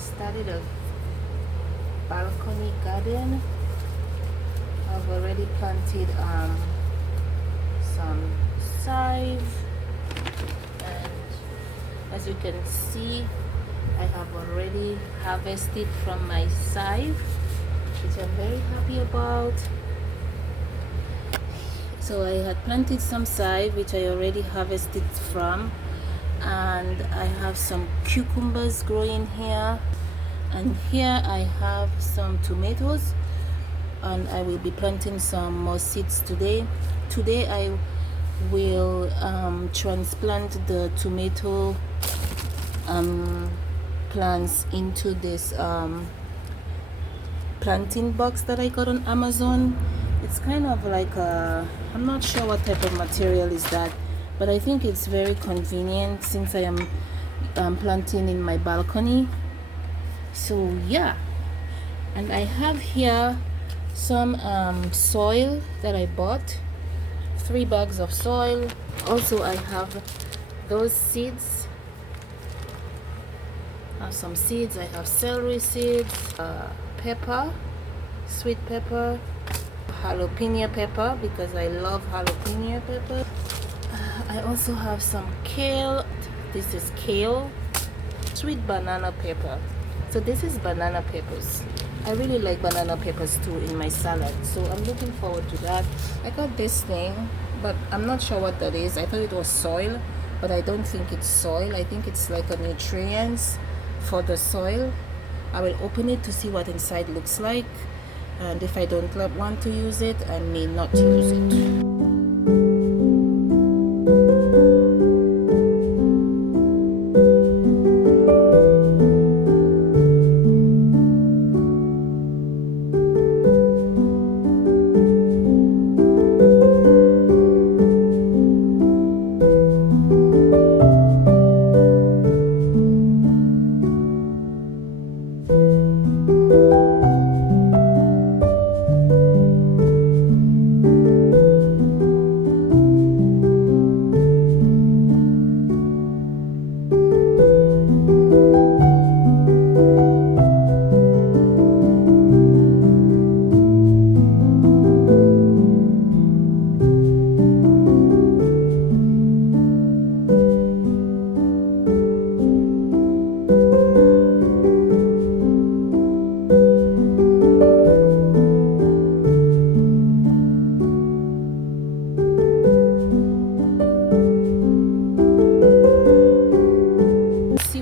started a balcony garden. I've already planted some sage, and as you can see, I have already harvested from my sage, which I'm very happy about. So I had planted some sage, which I already harvested from, and I have some cucumbers growing here, and here I have some tomatoes, and I will be planting some more seeds today. Today I will transplant the tomato plants into this planting box that I got on Amazon. It's kind of like I'm not sure what type of material is that, but I think it's very convenient since I am planting in my balcony. So yeah, and I have here some soil that I bought, 3 bags of soil. Also I have those seeds. I have some seeds. I have celery seeds, pepper, sweet pepper, jalapeno pepper because I love jalapeno pepper. I also have some kale. This is kale, sweet banana pepper. So this is banana peppers. I really like banana peppers too in my salad, so I'm looking forward to that. I got this thing, but I'm not sure what that is. I thought it was soil, but I don't think it's soil. I think it's like a nutrients for the soil. I will open it to see what inside looks like, and if I don't want to use it, I may not use it.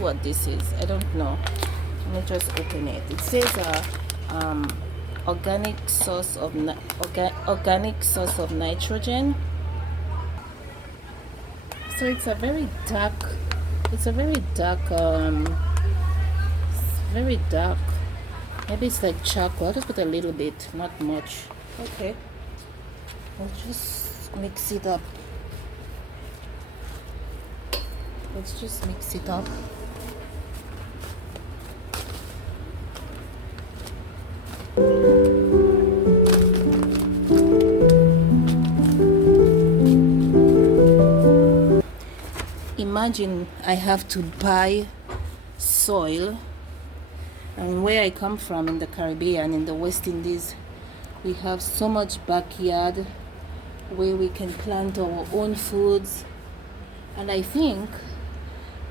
What this is, I don't know. Let me just open it. It says organic source of nitrogen. So it's a very dark, very dark. Maybe it's like charcoal. I'll just put a little bit, not much. Okay, I'll just mix it up. Let's just mix it up. Imagine I have to buy soil, and where I come from in the Caribbean, in the West Indies, we have so much backyard where we can plant our own foods. And I think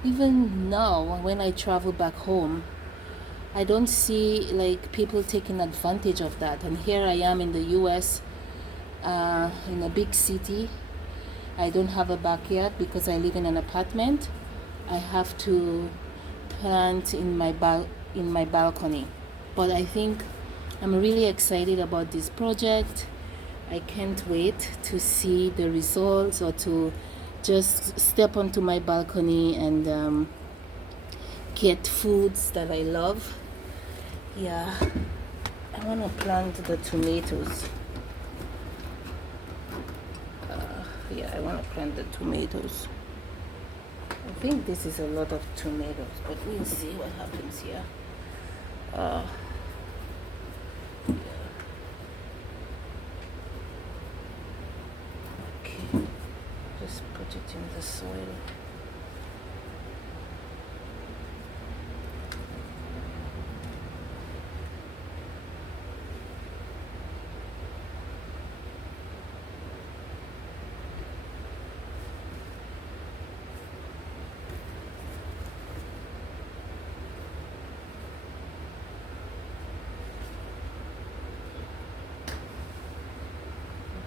even now when I travel back home, I don't see like people taking advantage of that. And here I am in the US, in a big city. I don't have a backyard because I live in an apartment. I have to plant in my balcony. But I think I'm really excited about this project. I can't wait to see the results, or to just step onto my balcony and get foods that I love. Yeah, I want to plant the tomatoes. I want to plant the tomatoes. I think this is a lot of tomatoes, but we'll see what happens here. Yeah. Okay, just put it in the soil.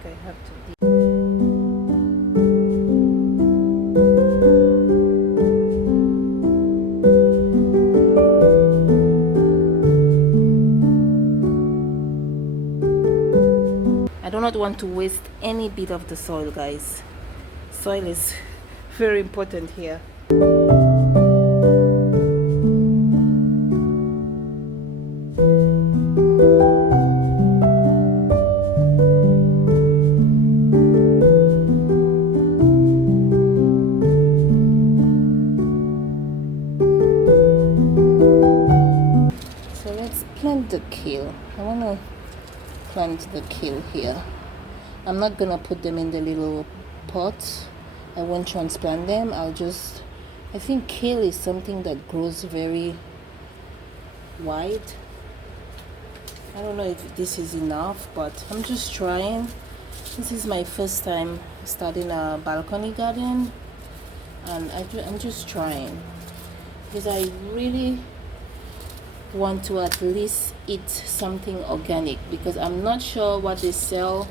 I have to dig. I do not want to waste any bit of the soil, guys. Soil is very important here. So let's plant the kale. I want to plant the kale here. I'm not gonna put them in the little pots. I won't transplant them. I think kale is something that grows very wide. I don't know if this is enough, but I'm just trying. This is my first time starting a balcony garden, and I'm just trying because I really want to at least eat something organic, because I'm not sure what they sell,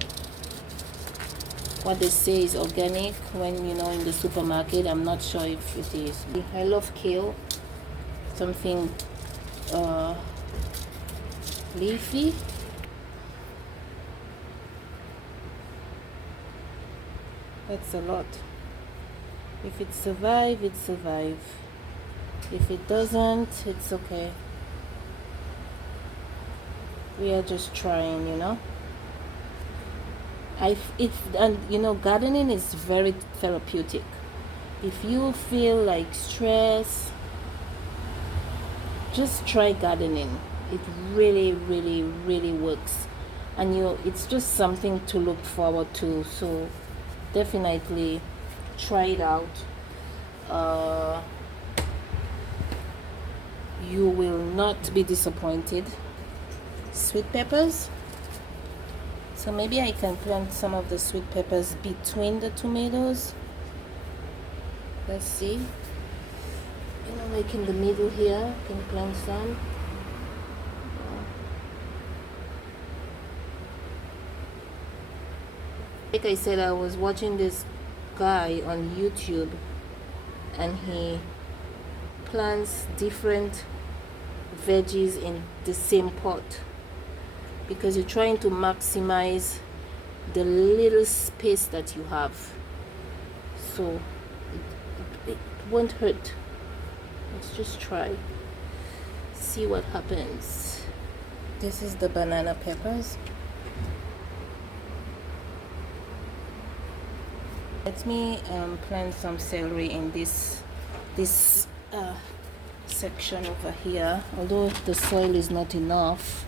what they say is organic when in the supermarket. I'm not sure if it is. I love kale, something leafy. That's a lot. If it survives, it survives. If it doesn't, it's okay. We are just trying, gardening is very therapeutic. If you feel like stress, just try gardening. It really, really, really works, and it's just something to look forward to. So definitely try it out. You will not be disappointed. Sweet peppers. So maybe I can plant some of the sweet peppers between the tomatoes. Let's see. Like in the middle here, I can plant some. Like I said, I was watching this guy on YouTube, and he plants different veggies in the same pot, because you're trying to maximize the little space that you have. So it won't hurt. Let's just try, see what happens. This is the banana peppers. Let me plant some celery in this section over here. Although the soil is not enough,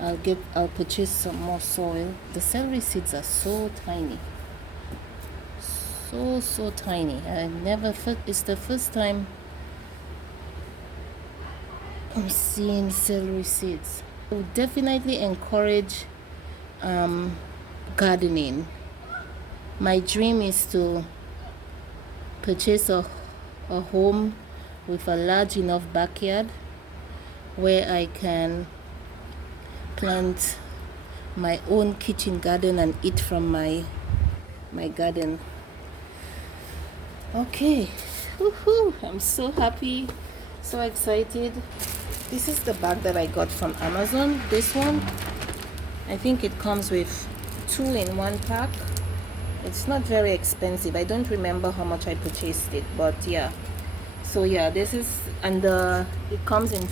I'll purchase some more soil. The celery seeds are so tiny, so tiny. It's the first time I'm seeing celery seeds. I would definitely encourage gardening. My dream is to purchase a home with a large enough backyard where I can plant my own kitchen garden and eat from my garden. Okay. Woohoo! I'm so happy, so excited. This is the bag that I got from Amazon. This one, I think it comes with 2 in 1 pack. It's not very expensive. I don't remember how much I purchased it, but yeah. So yeah, this is, and it comes in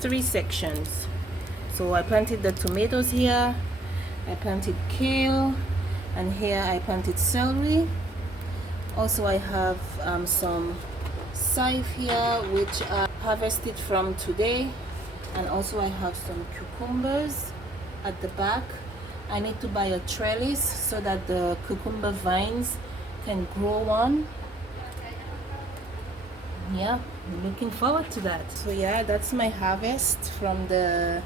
3 sections. So I planted the tomatoes here, I planted kale, and here I planted celery. Also I have some scythe here, which I harvested from today, and also I have some cucumbers at the back. I need to buy a trellis so that the cucumber vines can grow on. Yeah, I'm looking forward to that. So yeah, that's my harvest from the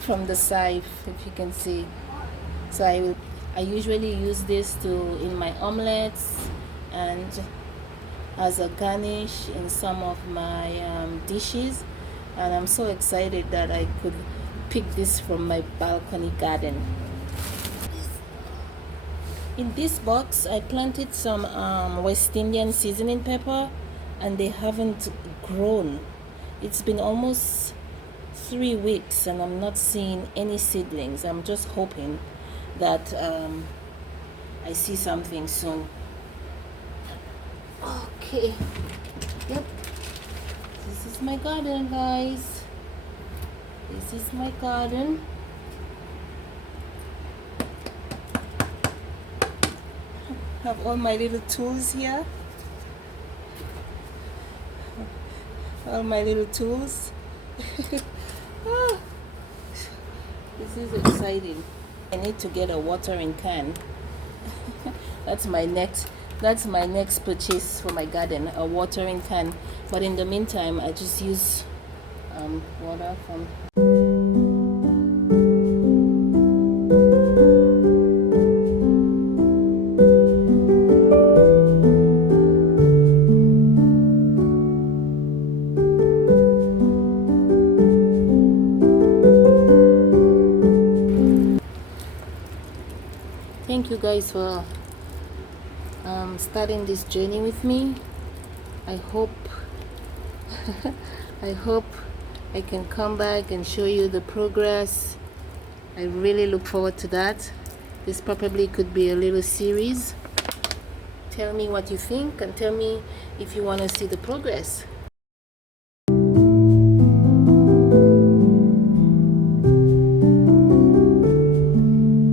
from the scythe, if you can see. So I usually use this in my omelets and as a garnish in some of my dishes, and I'm so excited that I could pick this from my balcony garden. In this box I planted some West Indian seasoning pepper, and they haven't grown. It's been almost 3 weeks and I'm not seeing any seedlings. I'm just hoping that I see something soon. Okay, yep, this is my garden, guys. This is my garden. Have all my little tools here. All my little tools. Ah, this is exciting. I need to get a watering can. That's my next purchase for my garden, a watering can. But in the meantime, I just use water from. Thank you guys for starting this journey with me. I hope I hope I can come back and show you the progress. I really look forward to that. This probably could be a little series. Tell me what you think and tell me if you want to see the progress.